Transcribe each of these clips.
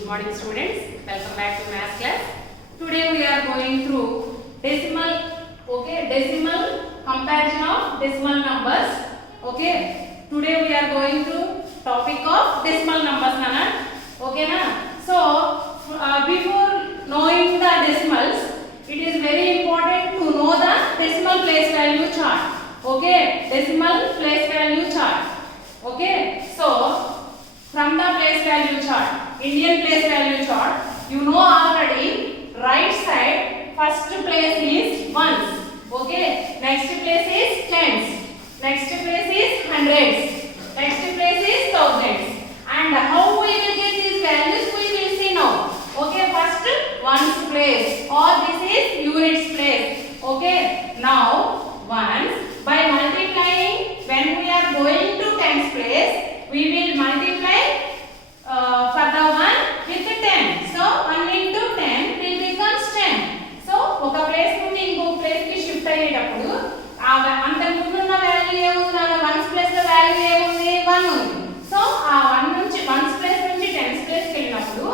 Good morning students, welcome back to math class. Today we are going through decimal, decimal comparison of decimal numbers. Okay, today we are going through topic of decimal numbers, Nana. Okay, na? So before knowing the decimals, it is very important to know the decimal place value chart. Okay, decimal place value chart. Okay, so from the place value chart, Indian place value chart, you know already, right side first place is ones. Okay, next place is tens, next place is hundreds, next place is thousands. And how we will get these values we will see now. Okay, first ones place or this is units place. Okay, now ones by multiplying, when we are going to tens place, we will multiply for the 1 with 10. So 1 into 10 will becomes 10. So ఒక place నుండి ఇంకొక place కి shift అయ్యేటప్పుడు అంత ముందున్న value ఏముంది, మన ones place లో వాల్యూ ఏముంది, 1 ఉంది. సో ఆ 1 నుంచి వన్స్ ప్లేస్ నుంచి టెన్స్ ప్లేస్ కి వెళ్ళినప్పుడు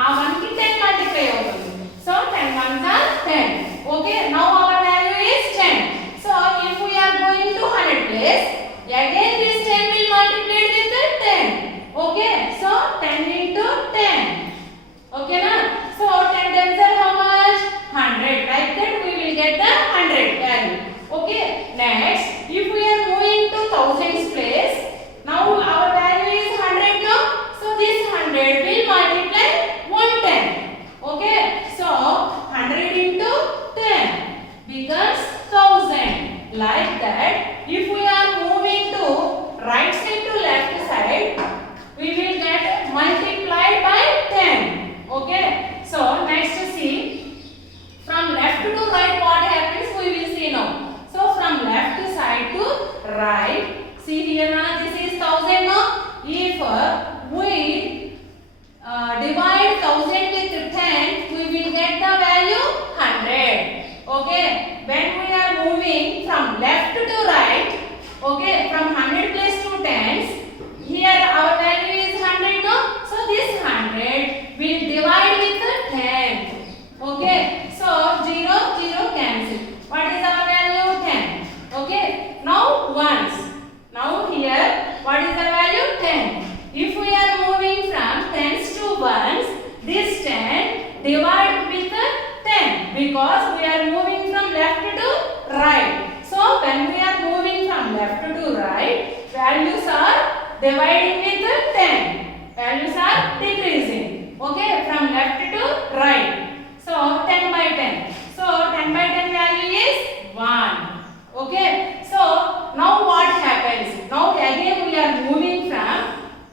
ఆ 1 కి 10 మల్టిప్లై అవుతుంది. So 10 ones are 10. Okay, now our value is 10. So if we are going to 100 place, again this 10 will multiply with 10. Okay, so 10 into 10. Okay, na? So 10 tens are how much? 100. Like that we will get the 100 value. Okay, next if we are moving to thousands place, now our value is 100 now. So this 100 will multiply 110. Okay, so 100 into 10 becomes 1000. Like that, if we are moving to right side to left side, we will get multiplied by 10. Okay, so next see, from left to right what happens we will see now. So from left side to right, see here now this is 1000 now. If we divide 1000 with 10, we will get the value 100. Okay, when we are moving from left to right, okay, from 100 place to tens, here our value is 100 no? So this 100 will divide with 10. Okay, so 0 0 cancel. What is our value? 10. Okay, now ones. Now here what is the value? 10. If we are moving from tens to ones, this 10 divide with 10 because we are moving from left to right. So when we are moving from left to right, values are dividing with 10. Values are decreasing. Okay, from left to right. So 10 by 10. So 10 by 10 value is 1. Okay, so now what happens? Now again we are moving from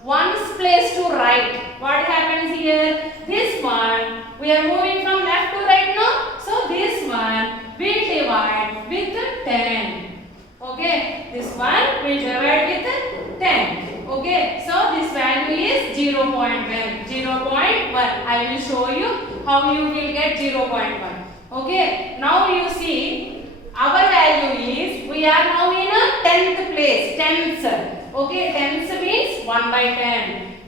ones place to right. What happens here? This one we are moving from left to right now. So this one will divide with 10. Okay, this one will divide with 10. Okay, so this value is 0.1. 0.1. I will show you how you will get 0.1. Okay, now you see our value is, we are now in a 10th place. Tens. Okay, tens means 1 by 10.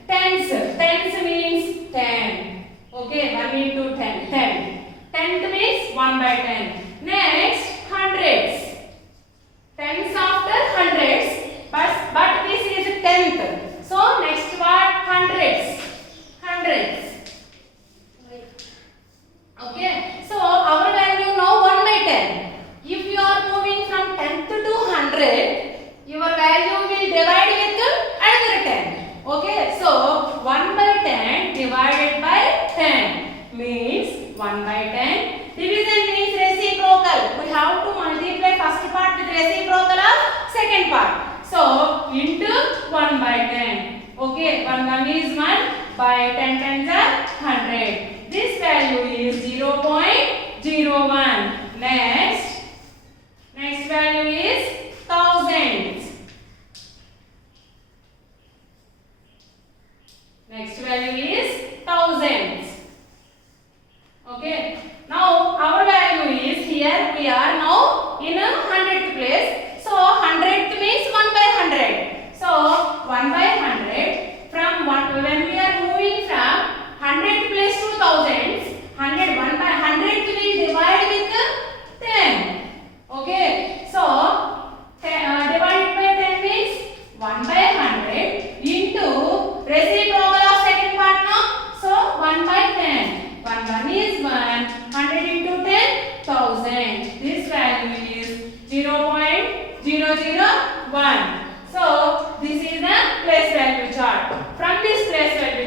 Tens. Tens means 10. Okay, 1 into 10. 10. Tenth means 1 by 10. Next, hundreds. Tens after hundreds, but this is 10th. So next what? Hundreds. Hundreds. Okay, so our value now 1 by 10. If you are moving from 10th to 100, your value will divide with another 10. Okay, so 1 by 10 divided by 10 means 1 by 10. Division means reciprocal. We have to multiply first part with reciprocal of second part. So into 1 by 10. Okay, 1 is 1 by 10 tens are 100. This value is 0.01. Next value is thousands. Next value is thousands. Okay, now our value is, here we are now in a 100th place. So 100th means 1 by 100. So 1 by 100, from when we are moving from 100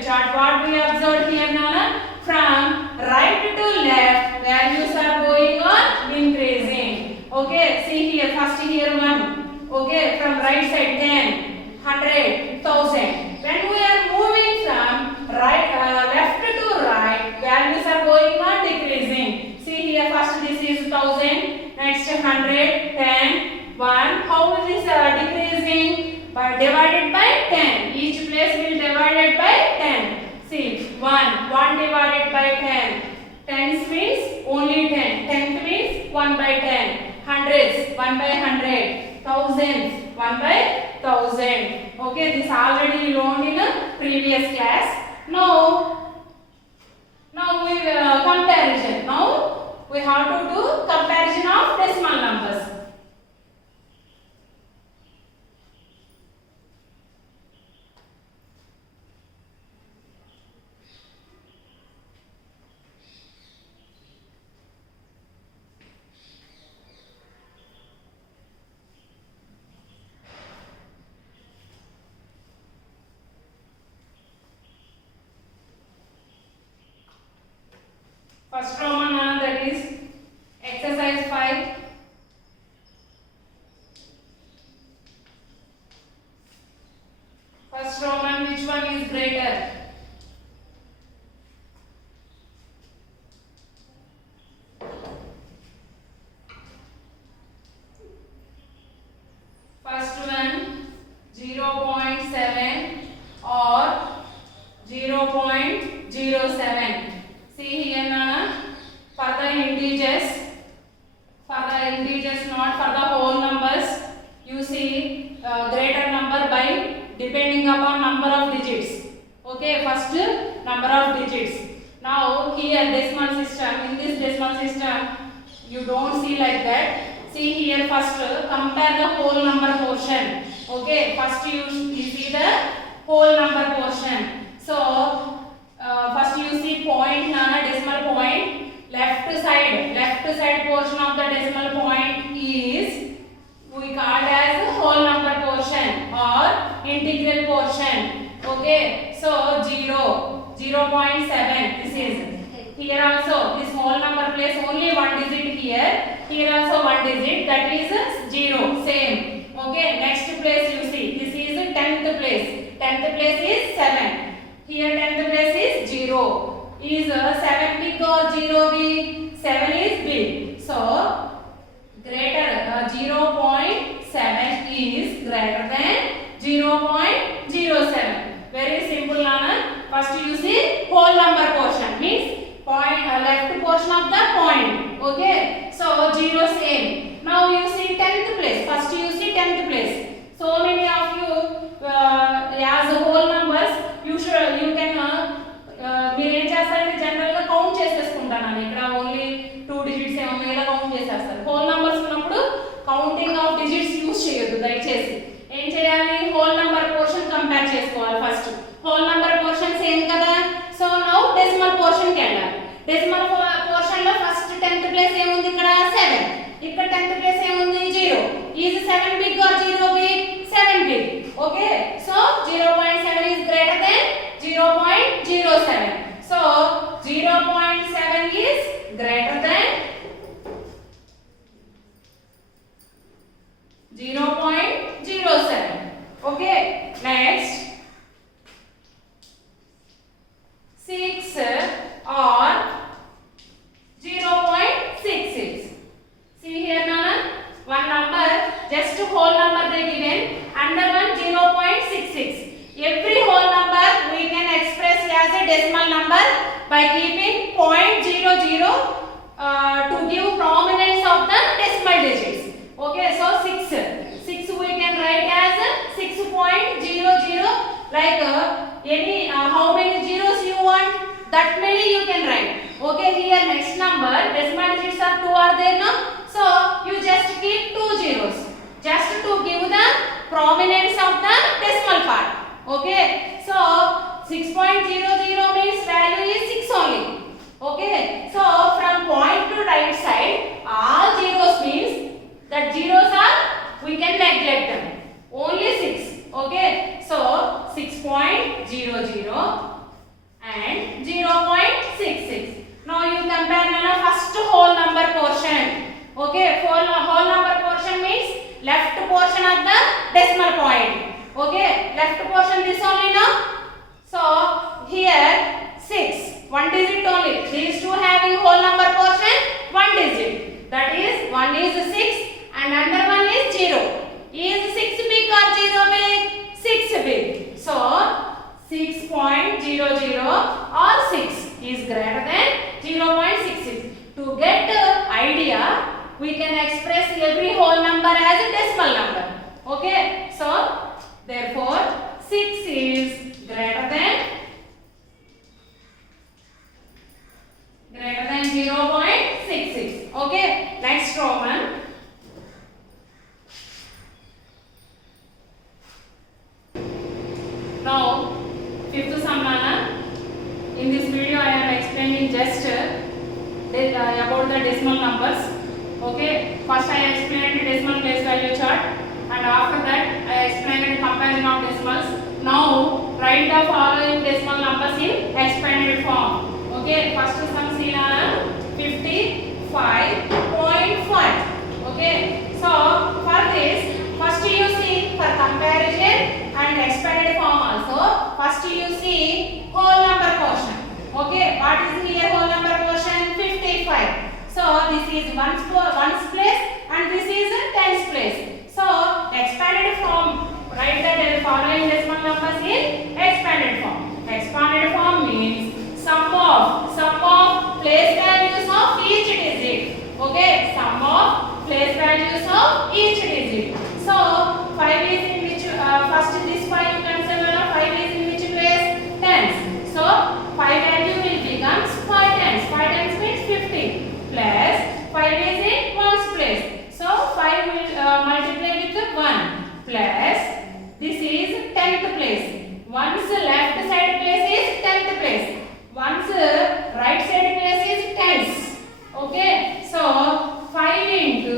chart. What we observed here, Nana? From right to left, values are going on increasing. Okay, see here, first here 1. Okay, from right side 10, 100, 1000. When we are moving from left to right, values are going on decreasing. See here, first this is 1000, next 100, 10, 1. How is this decreasing? By divided by 10. Each place will divided by 10. See, 1 divided by 10. Tens means only 10. Tenth means 1 by 10. Hundreds 1 by 100. Thousands 1 by 1000. Okay, this already learned in a previous class. Now we comparison. Now we have to do comparison of decimal numbers. First Roman, that is exercise 5. First Roman, which one is greater? First one 0.7 or 0.07. See here, Nana, for the integers, not for the whole numbers, you see greater number by depending upon number of digits. Okay, first number of digits. Now here decimal system, in this decimal system, you don't see like that. See here, first compare the whole number portion. Okay, first you see the whole number portion. So first you see point, Nana, decimal point. Left side portion of the decimal point is we call as whole number portion or integral portion. Okay, so 0.7. This is here also. This whole number place only one digit here. Here also one digit. That is 0. Same. Okay. Next place you see. This is 10th place. 10th place is 7. Here 10th place is 0. Is 7 big or 0 big? 7 is big. So greater 0.7 is greater than 0.07. Very simple, Nana. First you see whole number portion means point left portion of the point. Okay. So 0 same. Now you see 10th place. First you see 10th place. So many of you as whole numbers you can మీరు ఏం చేస్తారంటే general గా count చేసేసుకుంటాను ఇక్కడ only 2 digits ఏమో ఇలా count చేసేస్తారు. Whole numbers ఉన్నప్పుడు కౌంటింగ్ ఆఫ్ డిజిట్స్ యూజ్ చేయొద్దు దయచేసి. ఏం చేయాలి, హోల్ నంబర్ పోర్షన్ కంపేర్ చేసుకోవాలి. First whole number portion same కదా. సో నౌ డెసిమల్ పోర్షన్ కి వెళ్ళాలి. డెసిమల్ పోర్షన్ లో ఫస్ట్ 10th ప్లేస్ ఏముంది ఇక్కడ 7. ఇక్కడ 10th ప్లేస్ ఏముంది 0. Is 7 big or 0 big? 7 big. Okay, so 0.7 is greater than 0.07. So 0.7 is greater than 0.07. Okay, next 6 or 0.66. See here, Nana, one number, just whole number they given, under one 0.66. Every whole number we can express as a decimal number by keeping 0.00 to give prominence of the decimal digits. Okay, so 6 we can write as 6.00, like any how many zeros you want, that many you can write. Okay, here next number decimal digits are 2 are there now, so you just keep 2 zeros just to give the prominence of the decimal part. Okay, so 6.00 means value is 6 only. Okay, so from point to right side all zeros means that zeros are we can neglect them, only 6. Okay, so 6.00 Okay, whole number portion means left portion of the decimal point. Okay, left portion this only now. So here 6, one digit only. These two having whole number portion, one digit. That is, one is 6 and another one is 0. Is 6 big or 0 big? 6 big. So 6.00 or 6 is greater than 0.66. To get the idea, we can express every whole number as a decimal number. Okay, so therefore 6 is greater than 0.66. Okay, next Roman. Now fifth sum. In this video I am explaining just about the decimal numbers. Okay, first I explained decimal place value chart, and after that I explained comparison of decimals. Now write the following decimal numbers in expanded form. Okay, first sum seen 55.5. Okay, so for this, first you see for comparison and expanded form also, first you see whole number portion. Okay, what is here whole number portion? 55. So this is ones place and this is tens place. So expanded form, write the following decimal numbers in expanded form. Expanded form means sum of place values of each digit. Okay, sum of place values of each digit. So 5 is in which first this 5 you can say 5 is in which place? Tens. So 5 value will becomes 5 tens. 5 tens means 50 plus 5 is in ones place. So 5 will multiply with 1 plus this is 10th place. One's left side place is 10th place. One's right side place is tens. Okay, so 5 into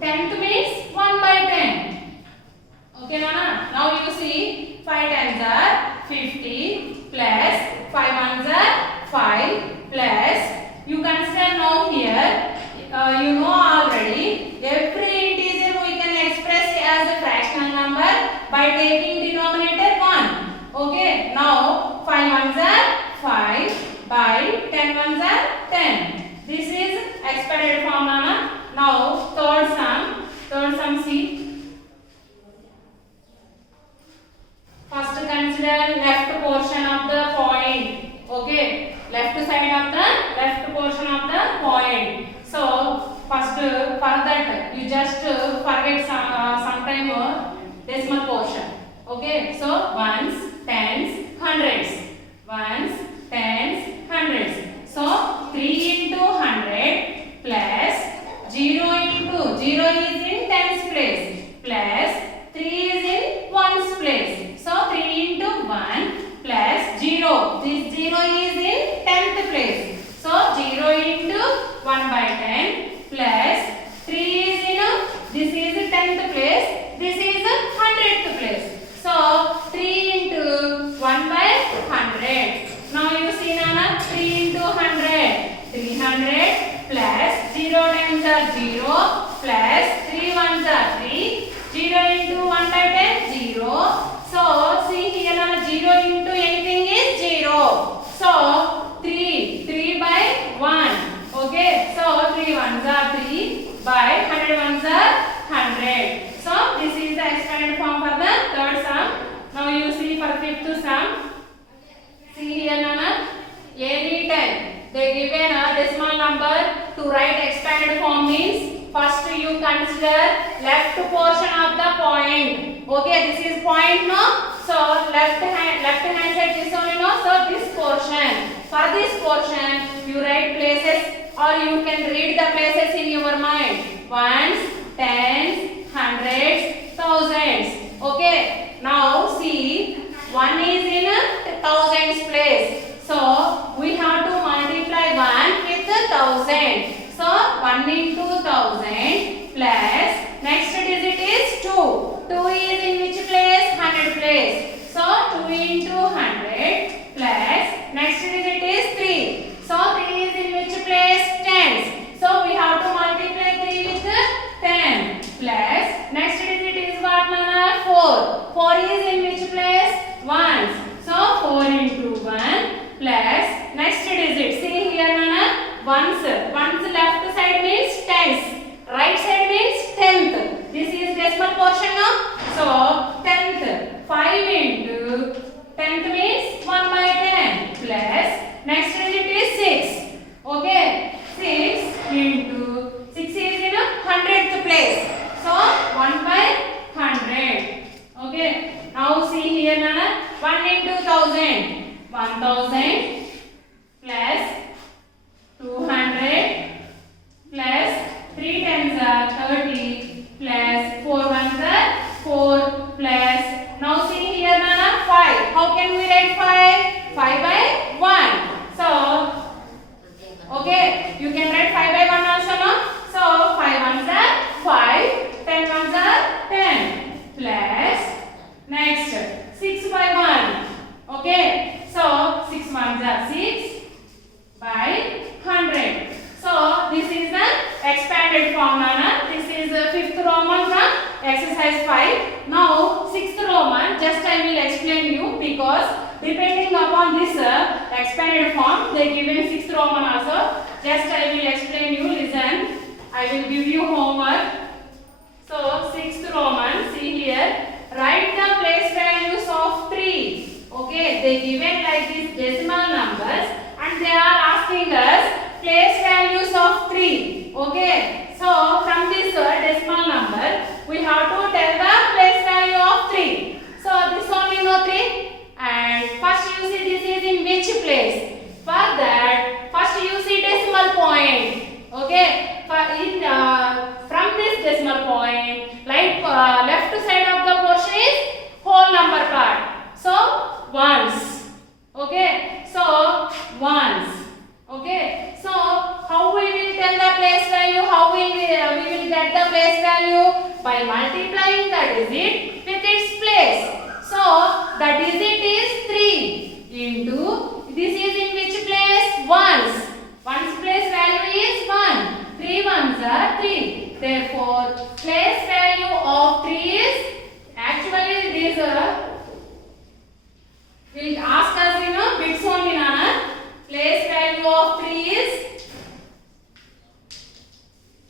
10th means 1 by 10. Okay, Nana? Now you see 5 tens are 50 plus 5 ones are 5 plus, you consider now here, you know already, every integer we can express as a fractional number by taking denominator 1. Okay, now 5 ones are 5 by 10 ones are 10. This is expanded form, Nana. Now third sum see. First consider left portion of the point. Okay, left side of the left portion of the point. So first for that you just forget sometime decimal portion. Okay, so ones, tens, hundreds. Ones, tens, hundreds. So 3 into 100 plus 0 into 0 is in tens place plus 3 is in ones place. So 3 into 1 plus 0. This 0 is in 10th place. So 0 into 1 by 10 plus 3 is in this is 10th place. This is 100th place. So 3 into 1 by 100. Now you see, Nana, 3 into 100. 300 plus 0 times are 0 plus 3 ones are 3. 0 into 1 by 10, 0. So see here, Nana, 0 into anything is 0. So 3 by 1. Okay, so 3 ones are 3 by 100 ones are 100. So this is the expanded form for the third sum. Now you see for fifth sum. See here, Nana, anytime they given a decimal number to write expanded form means first you consider left portion of the point. Okay, this is point now. So left hand side is only now. So this portion. For this portion you write places or you can read the places in your mind. Ones, tens, hundreds, thousands. Okay. Now see, 1 is in thousands place. So we have to multiply 1 with 1000. So 1 into 1000 plus next digit is 2. 2 is in which place? 100 place. So 2 into 100 plus next digit is 3. So 3 is in which place? Tens. So we have to multiply 3 with Next digit is 6. Okay, 6 into 6 is in a hundredth place. So 1 by 100. Okay. Now see here, Nana. 1 into 1000. 1000 plus 200 plus 3 times are 30 plus 4 ones are 4 plus. Now see here, Nana. 5. How can we write 5? 5 by 1. So, okay, you can write 5 by 1 also, no? So, 5 ones are 5, 10 ones are 10 plus, next, 6 by 1. Okay, so 6 ones are 6 by 100. So, this is the expanded form, Nana. This is 5th Roman from exercise 5. Now, 6th Roman, just I will explain you because depending upon this expanded form, they given 6th Roman also. Just I will explain you. Listen, I will give you homework. So 6th Roman, see here. Write the place values of 3. Okay, they given like this decimal numbers, and they are asking us place values of 3. Okay, so from this decimal number, we have to tell the place value of 3. So this only no 3. And first you see this is in which place. For that, first you see decimal point. Okay, from this decimal point, like left side of the portion is whole number part. So ones. Okay, so ones. Okay, so how we will tell the place value? How will we will get the place value? By multiplying the digit with its place. So the digit is 3 into, this is in which place? Ones. Ones place value is 1. 3 ones are 3. Therefore, place value of 3 is, actually this will ask us bits only, Nana. Place value of 3 is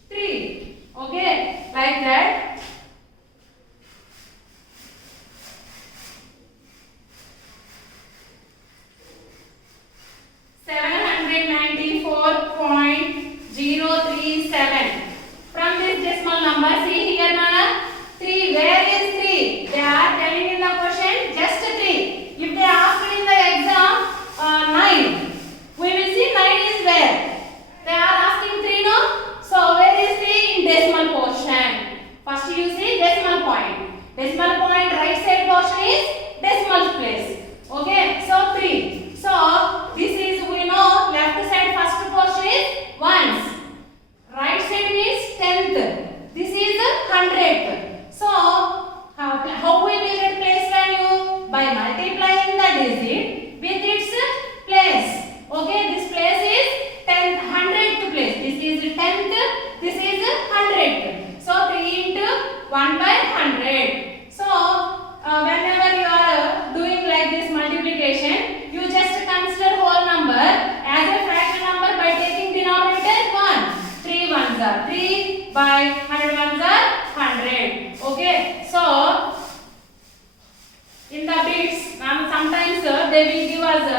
3. Okay, like that. From this decimal number, see here, Nana. 3. Where is 3? They are telling in the question just 3. If they ask in the exam 9, we will see 9 is where. They are asking 3, no? So where is 3? In decimal portion. First you see decimal point. Decimal point right side portion is decimal place. Okay, so 3. So this is, we know, left side first portion is ones. Right side means 10th. This is 100th. So, how we will get place value? By multiplying the digit with its place. Okay, this place is 10th, 100th place. This is 10th, this is 100th. So, 3 into 1 by 100. So, whenever you are doing like this multiplication, you just consider whole number as a fraction number by taking denominator 1. 3 ones are 3 by 100 ones are 100. Okay, so in the bits, sometimes they will give us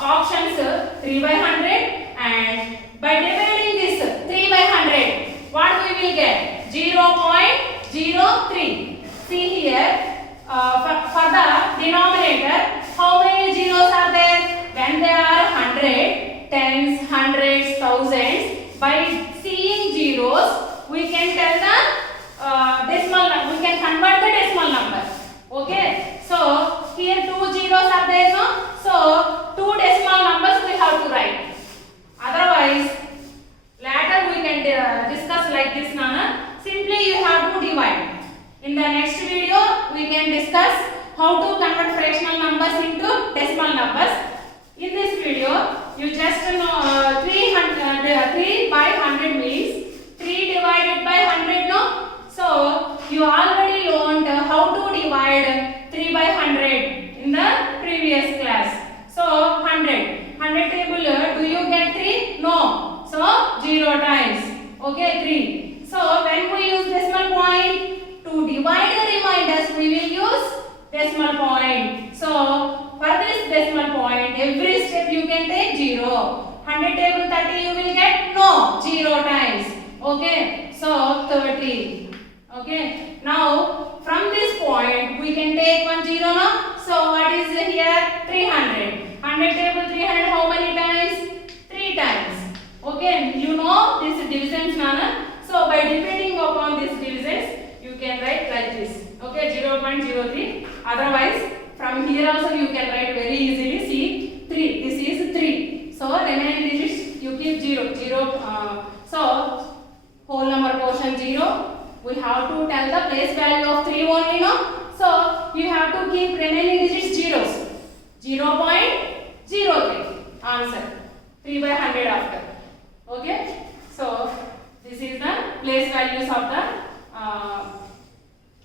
options 3 by 100, and by dividing this 3 by 100, what we will get? 0.03. See here, for the denominator, how many zeros are there? When there are 100, tens, hundreds, thousands, by seeing zeros, we can tell the decimal number, we can convert the decimal number. Okay, so here 2 zeros are there, no? So 2 decimal numbers we have to write. Otherwise, later we can discuss like this, Nana. Simply you have to divide. In the next video, we can discuss how to convert fractional numbers into decimal numbers. In this video, you just know 3 by 100 means 3 divided by 100, no? So, you already learned how to divide 3 by 100 in the previous class. So, 100. 100 table, do you get 3? No. So, 0 times. Okay, 3. So, when we use decimal point, to divide the remainders, we will use decimal point. So, for this decimal point, every step you can take 0, 100 table 30 you will get? No, 0 times. Okay, so 30. Okay, now from this point we can take one 0 now. So what is here? 300. 100 table 300 how many times? 3 times. Okay, you know this divisions Nana. So by depending upon these divisions you can write like this. Okay, 0.03. Otherwise from here also you can write very easily. See 3. This is 3. So remaining digits you keep 0. So whole number portion 0. We have to tell the place value of 3 only, no? So you have to keep remaining digits zeros. 0.03 answer. 3 by 100 after. Okay? So this is the place values of the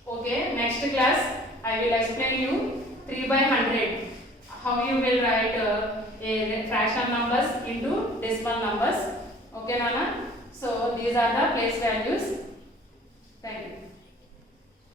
okay, next class I will explain you 3 by 100. How you will write a fraction numbers into decimal numbers. Okay, Nana? So these are the place values.